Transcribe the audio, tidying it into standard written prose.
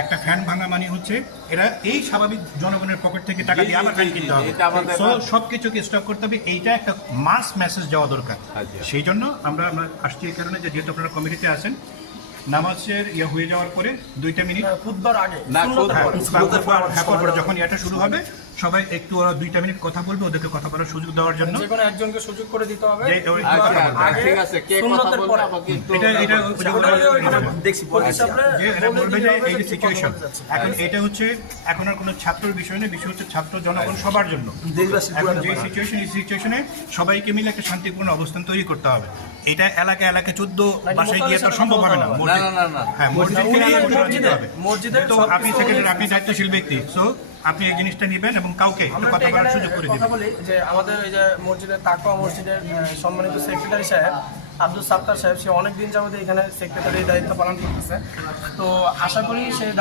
একটা ফ্যান ভাঙা মানে হচ্ছে এরা এই স্বাভাবিক জনগণের পকেট থেকে টাকা দিয়ে আবার ফ্যান কিনতে হবে। সো সবকিছুকে স্টপ করতে হবে, এইটা একটা মাস মেসেজ যাওয়া দরকার। সেই জন্য আমরা আসছি এই কারণে যে যেহেতু আপনারা কমিটিতে আছেন, নামাজের হয়ে যাওয়ার পরে 2 মিনিট খুতবার আগে যখন এটা শুরু হবে সবাই একটু ওরা 2 মিনিট কথা বলবে, ওদেরকে কথা বলার সুযোগ দেওয়ার জন্য যে কোনো একজনকে সুযোগ করে দিতে হবে। ঠিক আছে, কে কথা বলবে আমাকে একটু এখন এটা হচ্ছে এখন আর কোনো ছাত্রের বিষয় নেই, বিষয় হচ্ছে ছাত্র জনগণ সবার জন্য। এখন যে সিচুয়েশন, এই সিচুয়েশনে সবাইকে মিলে একটা শান্তিপূর্ণ অবস্থান তৈরি করতে হবে। এটা এলাকা 14 বাসায় গিয়ে তো সম্ভব হবে না। হ্যাঁ, মসজিদে তো আপনি সেক্রেটারি, আপনি দায়িত্বশীল ব্যক্তি, সো আপনি এই জিনিসটা নেবেন এবং কাউকে কথা বলার সুযোগ করে কথা দিবেন। বলি যে আমাদের এই যে মসজিদের তাকওয়া মসজিদের সম্মানিত সেক্রেটারি সাহেব আব্দুল সাত্তার সাহেব, সে অনেকদিন যাবত এখানে সেক্রেটারির দায়িত্ব পালন করতেছে। তো আশা করি সে